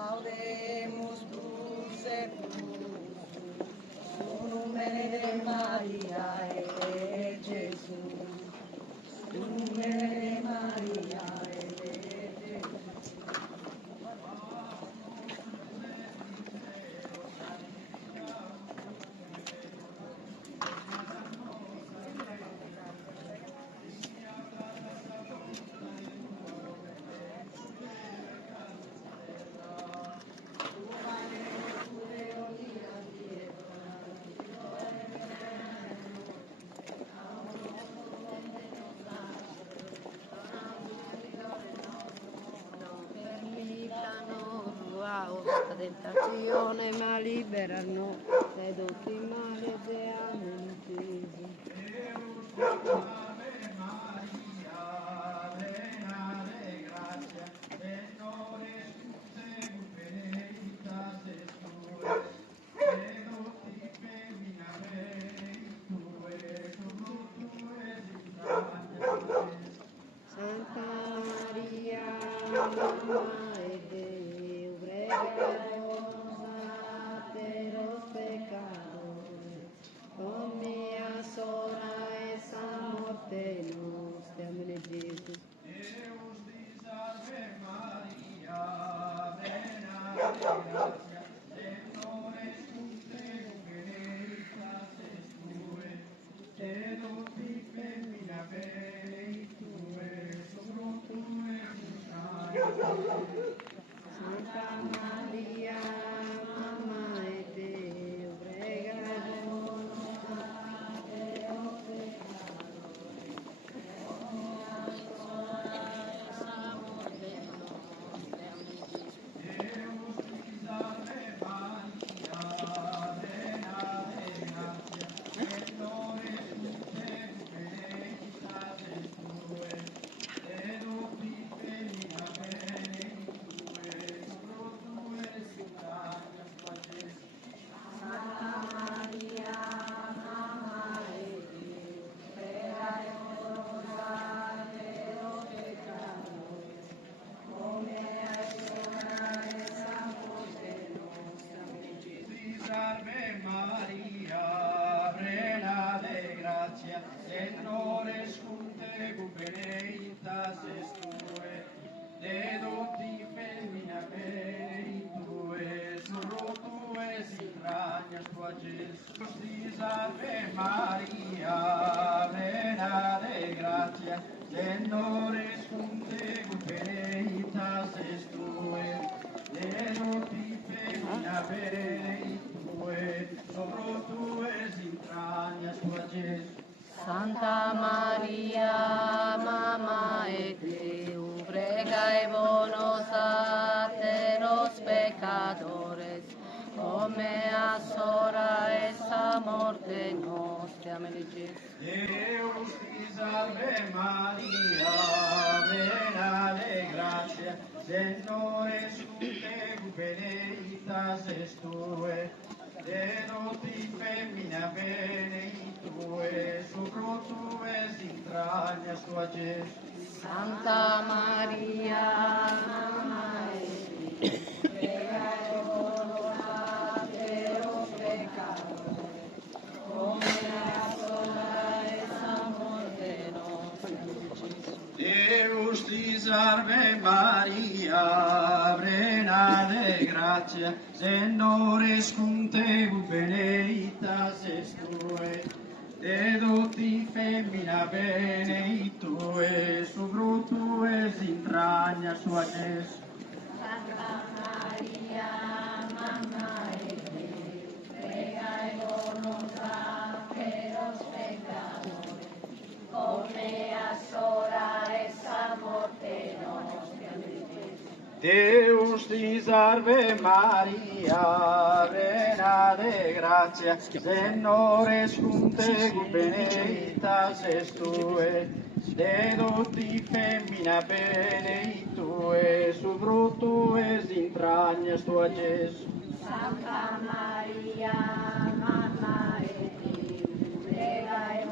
Audemus plus et plus, unum Venere Maria e Gesù, unum Venere Maria e Gesù. Tentazione ma liberano, sedotti male deamo intesi. Santa Maria, Mamma e Deo, pregare los pecadores, con mia sola esa morte nostra, amene Gesù. Deus ti salve Maria, plena de gratia, Signore cum te, benedicta es tue, seduti femmina benedictue, fructus ventris Santa Maria, Mamma e Deo, pregare Deus ti salve Maria, plena de gratia, Signore cum te, benedicta es tue, seduti femmina benedictue, fructus ventris tui, Santa Maria, Mamma e Deo, pregare por los pecadores, come ora esa morte nostra. Ti salve Maria, plena de gratia, Signore cum te, benedicta es tue, deducti femmina benedictue, fructus entrañas tua, Jesús. Ti salve Maria, plena de gratia, Signore cum te, benedicta es tue, deducti femmina benedictue, fructus entrañas tua, Jesús. Santa Maria, Mamma e Deo, pregare nos los pecadores, come ora esa morte nostra, amene Gesù. Deus ti salve Maria, plena de gratia, Signore cum te, benedicta es tue, deducti femmina benedictue, fructus entrañas tua, Jesús. Santa Maria, Mamma e Deo, pregare los pecadores, come ora esa morte nostra, amene Gesù. Deus ti salve Maria, plena de gratia, Signore cum te, benedicta es tue, deducti femmina benedictue, fructus entrañas tua, Jesús. Santa Maria, Mamma e Deo, pregare los pecadores, come ora esa morte nostra, amene Gesù. Deus ti salve Maria, plena de gratia, Signore cum te, benedicta es tue, deducti femmina benedictue, fructus entrañas tua, Jesús. Santa Maria, Mamma e Deo, pregare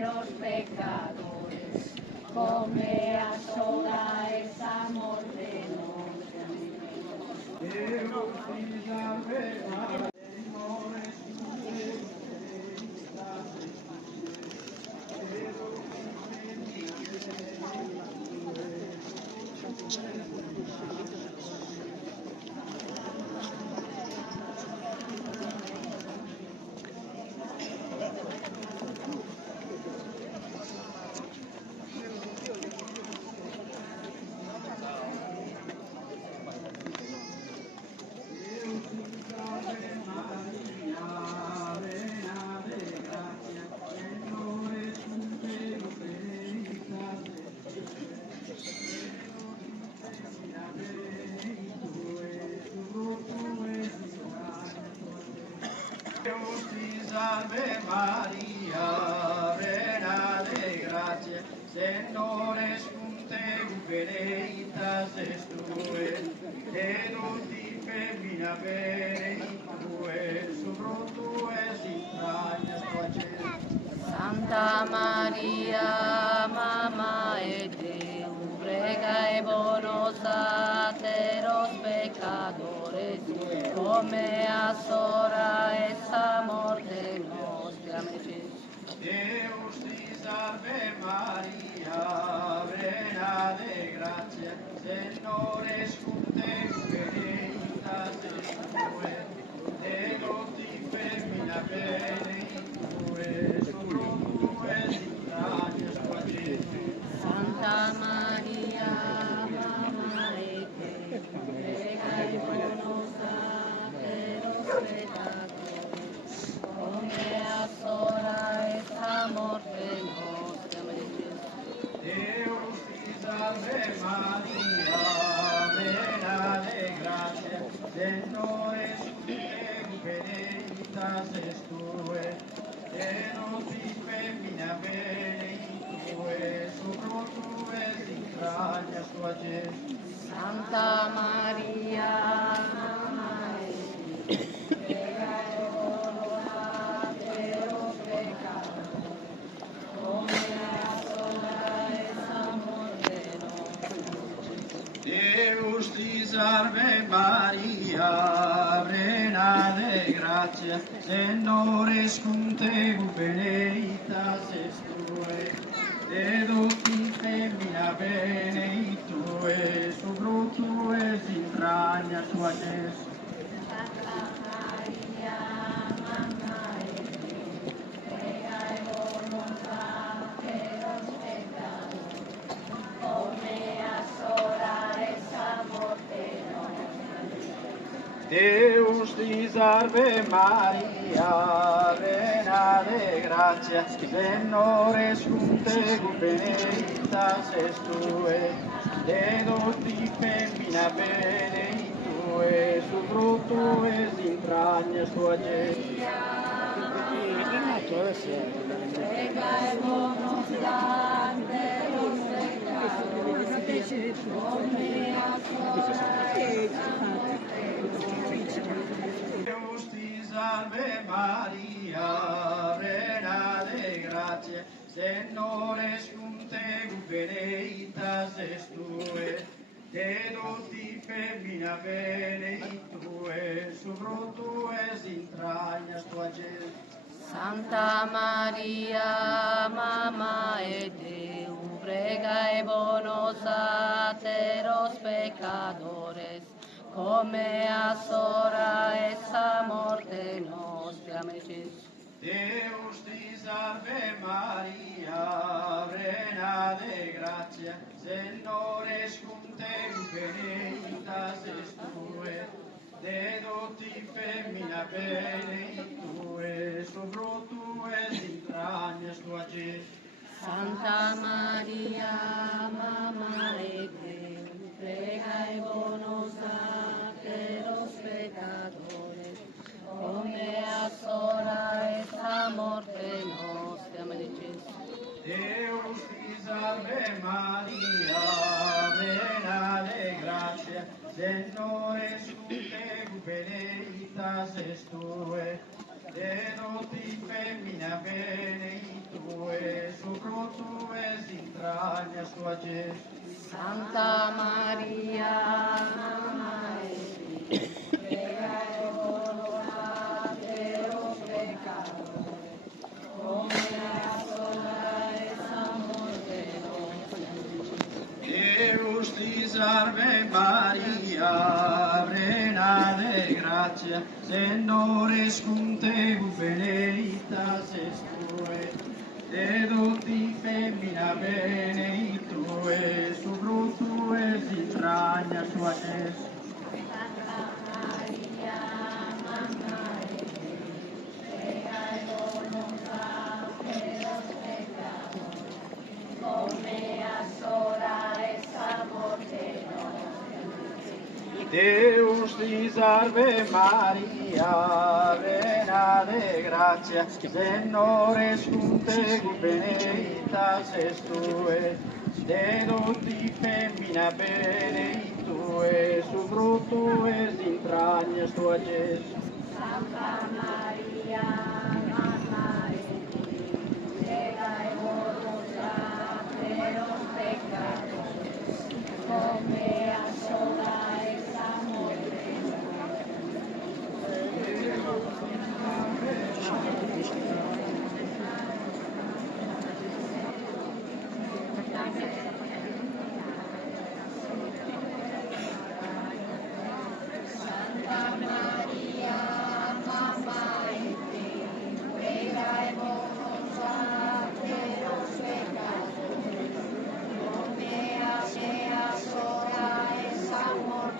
los pecadores, come ora esa morte nostra. Salve Maria, plena de gracia, Señor es contigo, benedicta es tu, de tutti femmina benedicta, su fruto es entrañas tu. Santa Maria, Mamma e Deus, prega e bonos a los pecadores, come a hora esa morte nostra. Deus ti salve Maria, plena de gracia, Señor es contigo, benedicta es tu, de tutti femmina benedicta, su fruto es entrañas tu. Santa Maria, Mamma e Deus, prega e bonos a los pecadores, come a hora esa morte nostra. Deus ti salve Maria, plena de gracia, Señor es contigo, benedicta es tu, de tutti femmina benedicta, su fruto es entrañas tu. Santa Maria, Mamma e Deus, prega e bonos a los pecadores, come a hora esa morte nostra. Deus ti salve Maria, plena de gracia, Señor es contigo, benedicta es tu, de tutti femmina benedicta, su fruto es entrañas tua. Santa Maria, Mamma e Deus, prega e bonos a los pecadores, come a hora esa morte nostra. Deus ti salve Maria, plena de gracia, Señor es contigo, benedicta es tu, de tutti femmina benedicta, su fruto es entrañas tua. Prega e bonos a los pecadores, come a Deus ti salve Maria, plena de gracia, Señor es contigo, benedicta es tu, de tutti femmina benedicta, su fruto es entrañas tua. Santa Maria, Mamma e Deus, prega e bonos a los pecadores, come a hora esa morte nostra. Deus ti salve Maria, plena de gracia, Señor es contigo, benedicta es tu, de tutti femmina benedicta, su fruto es entrañas tua. Santa Maria, Mamma e Deus, prega e bonos a los pecadores, come a hora esa morte nostra. Deus ti salve Maria, plena de gracia, Señor es contigo, benedicta es tu, de tutti femmina benedicta, su fruto es entrañas tua. Santa Maria, Mamma e salve Maria, plena de gracia, Señores con te, benedictas es tu, de tutti femmina benedictus es, su fruto es entrañas sua Jesús. Deus ti salve Maria, plena de gracia, Señores con te, benedictas es tu, de tutti femmina benedictus es, su fruto es entrañas tua Jesús. Santa Maria, Mamma Dei, prega por los pecadores, come a sola esa muerte. Santa Maria, Mamma Dei, prega por los pecadores, come a sola esa muerte.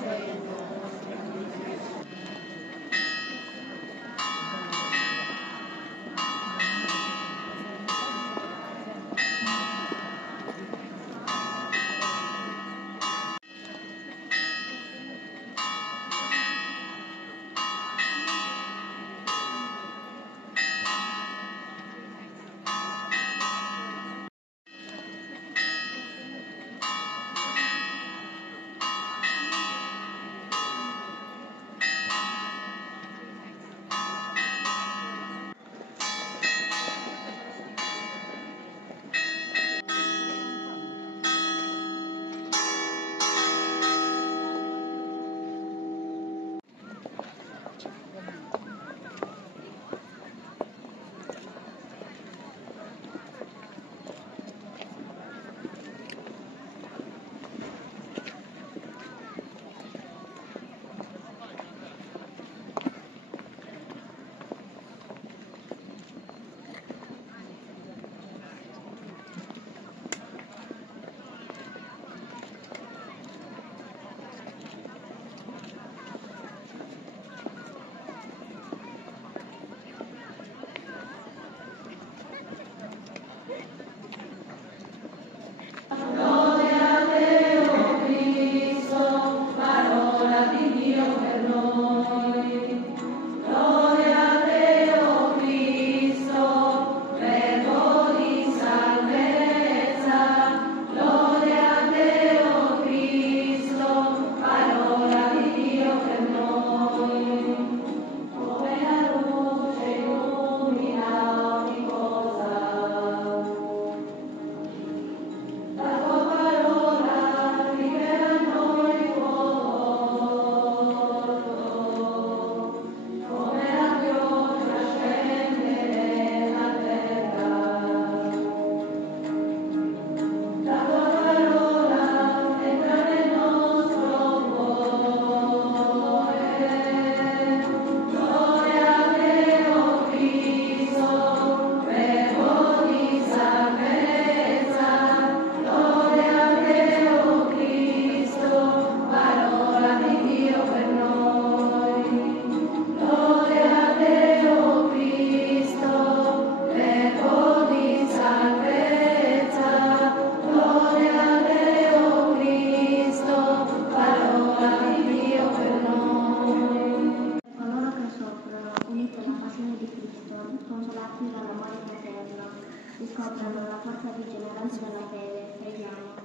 Riscoprano la forza rigenerante della fede. Preghiamo.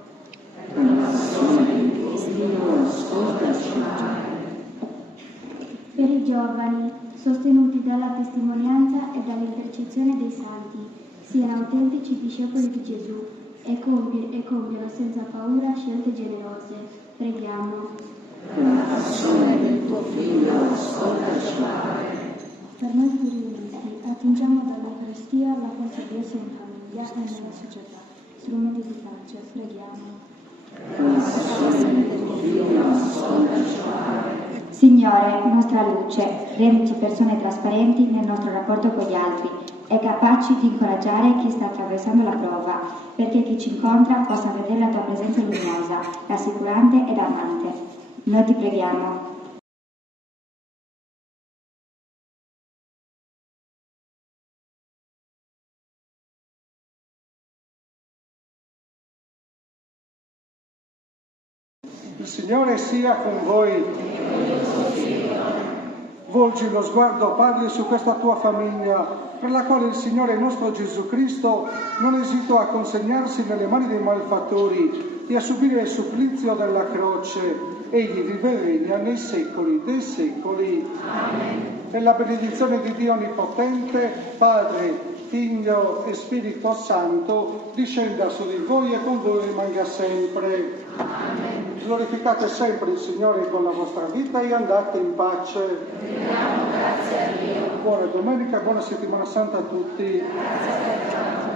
Per i giovani, sostenuti dalla testimonianza e dall'intercessione dei santi, siano autentici discepoli di Gesù e compiano senza paura scelte generose. Preghiamo. Per la passione del tuo Figlio, ascoltaci, Padre. Per noi pluralisti, attingiamo dall'Eucaristia la forza di essere in famiglia e nella società, strumenti di pace. Preghiamo. Signore, nostra luce, rendici persone trasparenti nel nostro rapporto con gli altri e capaci di incoraggiare chi sta attraversando la prova, perché chi ci incontra possa vedere la tua presenza luminosa, rassicurante ed amante. Noi ti preghiamo. Il Signore sia con voi. Volgi lo sguardo, Padre, su questa tua famiglia, per la quale il Signore nostro Gesù Cristo non esitò a consegnarsi nelle mani dei malfattori e a subire il supplizio della croce. Egli vive e regna nei secoli dei secoli. Amen. E la benedizione di Dio Onnipotente, Padre, Figlio e Spirito Santo, discenda su di voi e con voi rimanga sempre. Amen. Glorificate sempre il Signore con la vostra vita e andate in pace. Rendiamo grazie a Dio. Buona domenica, buona settimana santa a tutti. Grazie a te.